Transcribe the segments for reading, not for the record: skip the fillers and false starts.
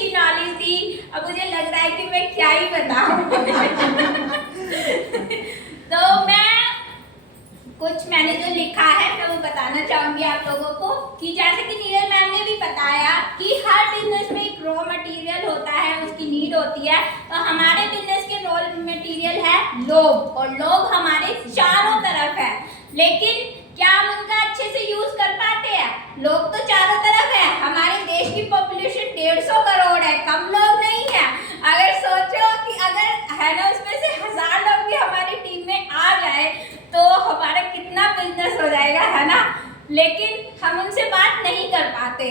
अच्छी नॉलेज दी। अब मुझे लग रहा है कि मैं क्या ही बताऊं। तो मैंने जो लिखा है मैं वो बताना चाहूंगी आप लोगों को कि जैसे कि नीरज मैम ने भी बताया कि हर बिजनेस में एक रॉ मटेरियल होता है, उसकी नीड होती है। तो हमारे बिजनेस के रॉ मटेरियल है लोग, और लोग हमारे चारों तरफ है, लेकिन क्या हम उनका अच्छे से यूज कर पाते हैं? लोग तो चारों तरफ है, हमारे देश की पॉपुलेशन 150 करोड़ है, कम लोग नहीं है। अगर सोचो कि अगर है ना उसमें से 1000 लोग भी हमारी टीम में आ जाए तो हमारा कितना बिजनेस हो जाएगा, है ना। लेकिन हम उनसे बात नहीं कर पाते,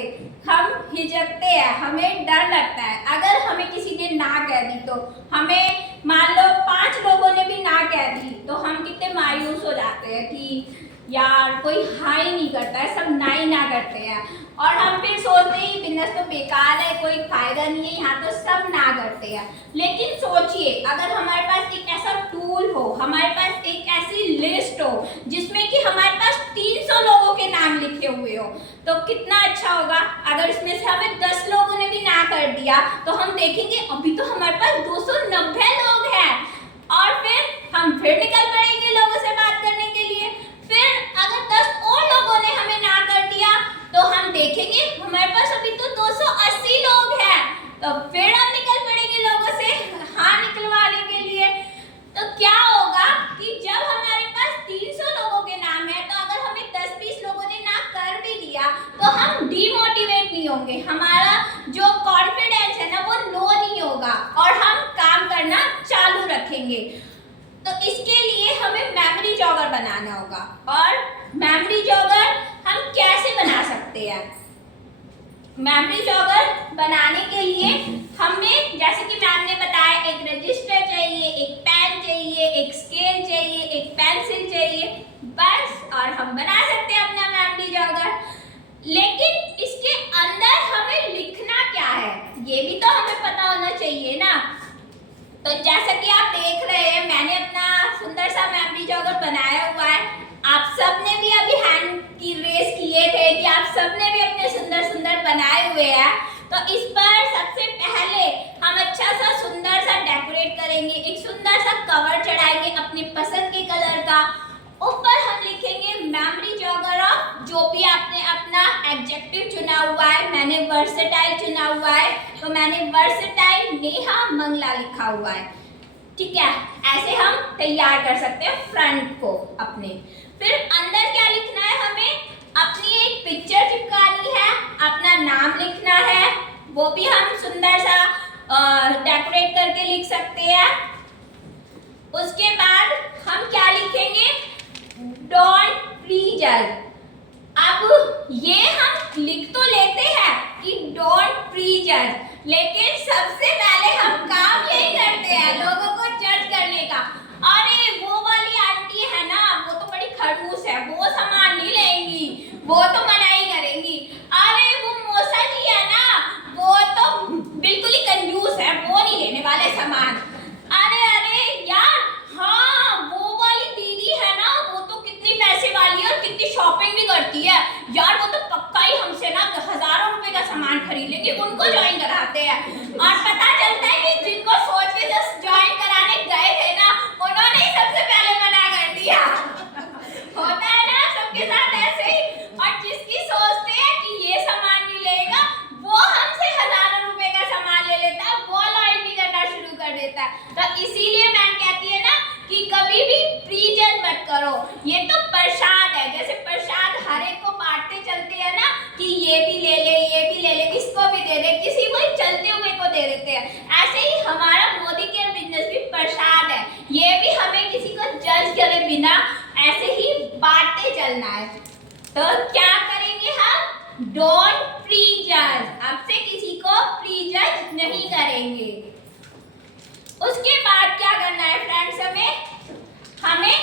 हम हिचकते हैं, हमें डर लगता है। अगर हमें किसी ने ना कह दी तो हमें मान लो 5 लोगों ने भी ना कह दी तो हम कितने मायूस हो जाते हैं कि यार कोई हाँ ही नहीं करता है, सब ना ही ना करते हैं। और हम फिर सोचते हैं बिजनेस तो बेकार है, कोई फायदा नहीं है, यहाँ तो सब ना करते हैं। लेकिन सोचिए अगर हमारे पास एक ऐसा टूल हो, हमारे पास एक ऐसी लिस्ट हो जिसमें कि हमारे पास 300 लोगों के नाम लिखे हुए हो, तो कितना अच्छा होगा। अगर इसमें से हमें 10 लोगों ने भी ना कर दिया तो हम देखेंगे अभी तो हमारे पास 290 लोग हैं, और फिर हम फिर निकल पड़ेंगे लोगों से बात करने के लिए। फिर अगर 10 और लोगों ने हमें ना कर दिया तो हम देखेंगे हमारे पास अभी तो 280 लोग हैं, तो फिर हम निकल पड़ेंगे लोगों से हाँ निकलवाने के लिए। तो क्या होगा कि जब हमारे पास 300 लोगों के नाम है तो अगर हमें 10-20 लोगों ने ना कर भी दिया तो हम डिमोटिवेट नहीं होंगे, हमारा जो कॉन्फिडेंस है ना वो लो नहीं होगा और हम काम करना चालू रखेंगे। तो इसके लिए हमें मेमोरी जॉगर बनाना होगा। और मेमोरी जॉगर हम कैसे बना सकते हैं? मेमोरी जॉगर बनाने के लिए हमें जैसे कि मैम ने बताया एक रजिस्टर चाहिए, एक पेन चाहिए, एक स्केल चाहिए, एक पेंसिल चाहिए, बस, और हम बना सकते हैं अपना मेमोरी जॉगर। लेकिन इसके अंदर हमें लिखना क्या है ये भी तो हमें पता होना चाहिए ना। तो जैसा कि आप देख रहे हैं मैंने अपना सुंदर सा मेमोरी जॉगर बनाया हुआ है। आप सब ने भी अभी हैंड की रेस किए थे कि आप सब ने भी अपने सुंदर सुंदर बनाए हुए हैं। तो इस पर सबसे पहले हम अच्छा सा सुंदर सा डेकोरेट करेंगे, एक सुंदर सा कवर चढ़ाएंगे अपनी पसंद के कलर का। ऊपर हम लिखेंगे मेमोरी जॉगर ऑफ, जो भी आपने अपना एडजेक्टिव चुना हुआ है, मैंने वर्सेटाइल चुना हुआ है तो मैंने वर्सेटाइल नेहा मंगला लिखा हुआ है, ठीक है। ऐसे हम तैयार कर सकते हैं फ्रंट को अपने। फिर अंदर क्या लिखना है, हमें अपनी एक पिक्चर चिपकानी है, अपना नाम लिखना है, वो भी हम सुंदर सा डेकोरेट करके लिख सकते हैं। उसके बाद हम क्या लिखेंगे, डोंट प्रीजज। अब ये हम लिख तो लेते हैं कि डोंट प्रीजज, लेकिन सबसे पहले हम काम यही करते हैं लोगों को जज करने का। अरे वो वाली आंटी है ना वो तो बड़ी खड़ूस है, वो सामान नहीं लेंगी, वो तो मनाही करेंगी। अरे वो मौसा जी है ना वो तो बिल्कुल ही कंजूस है, वो नहीं लेने वाले सामान। अरे अरे यार हाँ वो वाली दीदी है ना वो तो कितनी पैसे वाली है और कितनी शॉपिंग भी करती है यार, वो तो पक्का ही हमसे ना हजारों रुपए का सामान खरीद लेंगे, उनको ज्वाइन कराते हैं। और पता चलता है कि जिनको सोच के जस्ट ज्वाइन कराने गए थे ना उन्होंने ही सबसे पहले मना कर दिया। होता है ना सबके साथ ऐसे ही। और जिसकी सोचते हैं कि ये सामान नहीं लेगा वो हमसे हजारों रुपए का सामान ले लेता है, वो लॉयल्टी करना शुरू कर देता है। तो इसीलिए मैम कहती है ना कि कभी भी प्रीजज मत करो। ये तो प्रसाद है, जैसे प्रसाद हर एक को बांटते चलते हैं ना कि ये भी ले ले, ये भी ले ले, इसको भी दे दे, किसी को चलते हुए को दे देते हैं। ऐसे ही हमारा मोदी केयर बिजनेस भी प्रसाद है, ये भी हमें किसी को जज करे बिना ऐसे ही बांटते चलना है। तो क्या करेंगे हम, डोंट प्रीजज, अब से किसी को प्रीजज नहीं करेंगे। उसके बाद क्या करना है फ्रेंड्स, हमें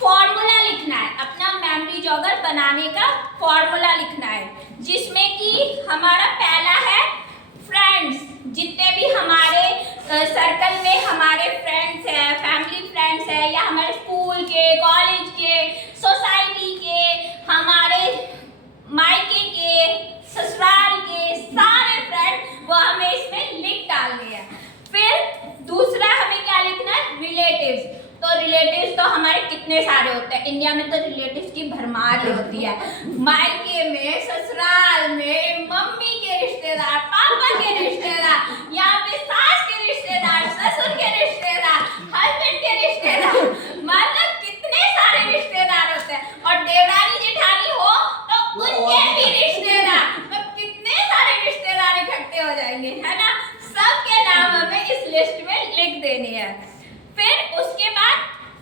फॉर्मूला लिखना है, अपना मेमोरी जॉगर बनाने का फॉर्मूला लिखना है, जिसमें कि हमारा पहला है फ्रेंड्स। जितने भी हमारे सर्कल में हमारे फ्रेंड्स हैं, फैमिली फ्रेंड्स हैं, या हमारे स्कूल के, कॉलेज के, सोसाइटी के, हमारे मायके के, ससुराल के सारे फ्रेंड वो हमें इसमें भरमार होती है। मायके में, ससुराल में, मम्मी के रिश्तेदार, पापा के रिश्तेदार, यहाँ पे सास के रिश्तेदार, ससुर के रिश्तेदार, हस्बैंड के रिश्तेदार, मतलब कितने सारे रिश्तेदार होते हैं। और देवरानी जेठानी हो तो उनके भी रिश्तेदार, तो कितने सारे रिश्तेदार इकट्ठे हो जाएंगे, है ना। सबके नाम हमें इस लिस्ट में लिख देने हैं। फिर उसके बाद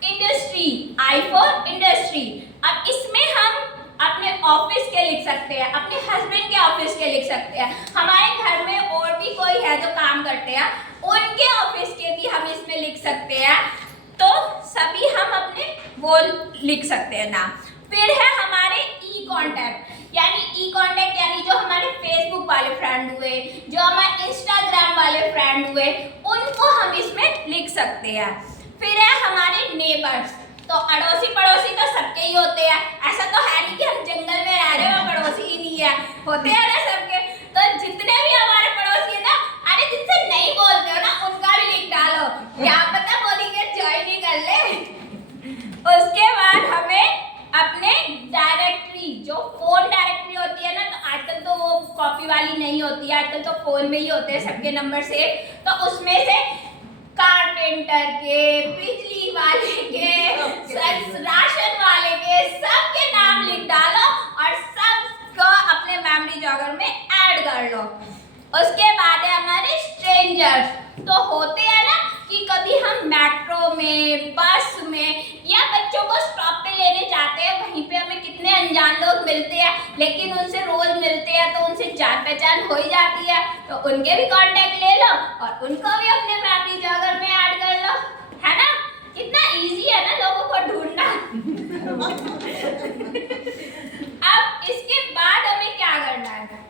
इंडस्ट्री, आई फॉर इंडस्ट्री। अब इसमें हम अपने ऑफिस के लिख सकते हैं, अपने हस्बैंड के ऑफिस के लिख सकते हैं, हमारे घर में और भी कोई है जो काम करते हैं उनके ऑफिस के भी हम इसमें लिख सकते हैं। तो सभी हम अपने वो लिख सकते हैं नाम। फिर है हमारे ई कॉन्टैक्ट, यानी ई कॉन्टैक्ट यानी जो हमारे फेसबुक वाले फ्रेंड हुए, जो हमारे इंस्टाग्राम वाले फ्रेंड हुए, उनको हम इसमें लिख सकते हैं। फिर है हमारे नेबर्स, तो अड़ोसी पड़ोसी तो सबके ही होते हैं, ऐसा तो है नहीं कि हम जंगल में रह रहे हैं वो पड़ोसी ही नहीं है, होते हैं ना सबके। तो जितने भी हमारे पड़ोसी है ना, अरे जिनसे नहीं बोलते हो ना उनका भी लिख डालो, क्या पता बोलेंगे ज्वाइन ही कर ले। उसके बाद हमें अपने डायरेक्टरी, जो फोन डायरेक्टरी होती है ना, तो आजकल तो वो कॉपी वाली नहीं होती है, आजकल तो फोन में ही होते हैं सबके नंबर से। तो उसमें से कारपेंटर के, बिजली वाले के, राशन वाले के, सबके नाम लिख डालो और सबको अपने मेमोरी जॉगर में ऐड कर लो। उसके बाद है हमारे स्ट्रेंजर्स, तो होते हैं ना कि कभी हम मेट्रो में, बस में या बच्चों को स्टॉप पे लेने जाते हैं, वहीं पे हमें कितने अनजान लोग मिलते हैं, लेकिन उनसे रोज मिलते हैं तो उनसे जान पहचान हो ही जाती है, तो उनके भी कांटेक्ट ले लो और उनको भी अपने मेमोरी जॉगर में ऐड कर लो, है ना। कितना इजी है ना लोगों को ढूंढना। अब इसके बाद हमें क्या करना है,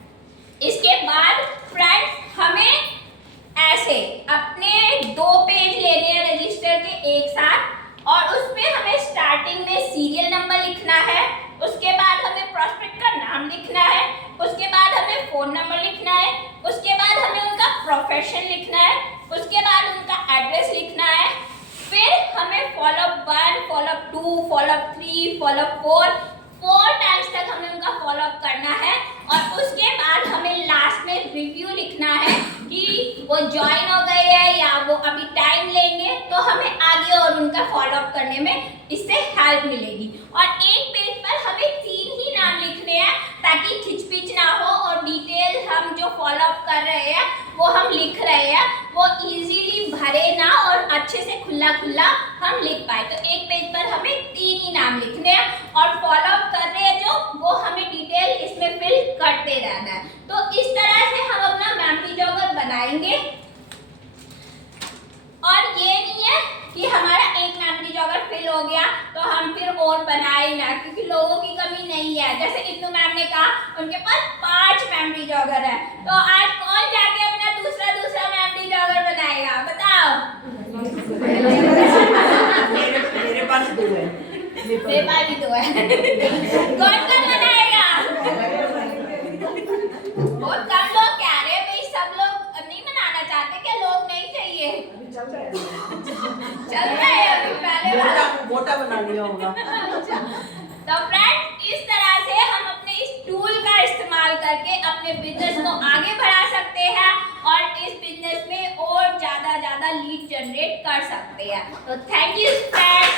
इसके बाद फ्रेंड्स हमें ऐसे अपने 2 पेज लेने हैं रजिस्टर के एक साथ, और उसमें हमें स्टार्टिंग में सीरियल नंबर लिखना है, उसके बाद हमें प्रोस्पेक्ट का नाम लिखना है, उसके बाद हमें फोन नंबर लिखना है, उसके बाद हमें उनका प्रोफेशन लिखना है, उसके बाद उनका एड्रेस लिखना है। फिर हमें follow up 1, follow up 2, follow up 3, follow up 4 times तक हमें उनका फॉलोअप करना है, और उसके बाद हमें लास्ट में रिव्यू लिखना है कि वो ज्वाइन हो गए हैं या वो अभी टाइम लेंगे, तो हमें आगे और उनका फॉलोअप करने में इससे हेल्प मिलेगी। और एक पेज पर हमें 3 ही नाम लिखने हैं ताकि खिचपिच ना हो, और डिटेल हम जो फॉलोअप कर रहे हैं वो हम लिख रहे हैं वो इजीली भरे ना और अच्छे से खुला खुला हम लिख पाए। तो एक पेज पर हमें 3 ही नाम लिखने हैं, और फॉलोअप कर रहे हैं जो वो हमें डिटेल इसमें फिल करते रहना है। तो इस तरह से हम अपना मेमोरी जॉगर बनाएंगे, और ये नहीं है कि हमारा एक मेमोरी जॉगर फिल हो गया तो हम फिर और बनाए ना, क्योंकि लोगों की कमी नहीं है। जैसे इत्नू मैम ने कहा उनके पास 5 मेमोरी जॉगर है, तो आज कौन जाके अपना दूसरा मेमोरी जॉगर बनाएगा, बताओ। मेरे पास 2 है, मेरे पास भी 2 है। कौन बनाएगा? बहुत कम लोग कह रहे हैं भाई, सब लोग नहीं बनाना चाहते क्या, लोग नहीं चाहिए, चल रहा है अभी पहले मोटा बना लिया होगा। तो फ्रेंड्स इस तरह से हम अपने इस टूल का इस्तेमाल करके अपने बिजनेस को आगे बढ़ा सकते हैं और इस बिजनेस में और ज्यादा लीड जनरेट कर सकते हैं। तो थैंक यू।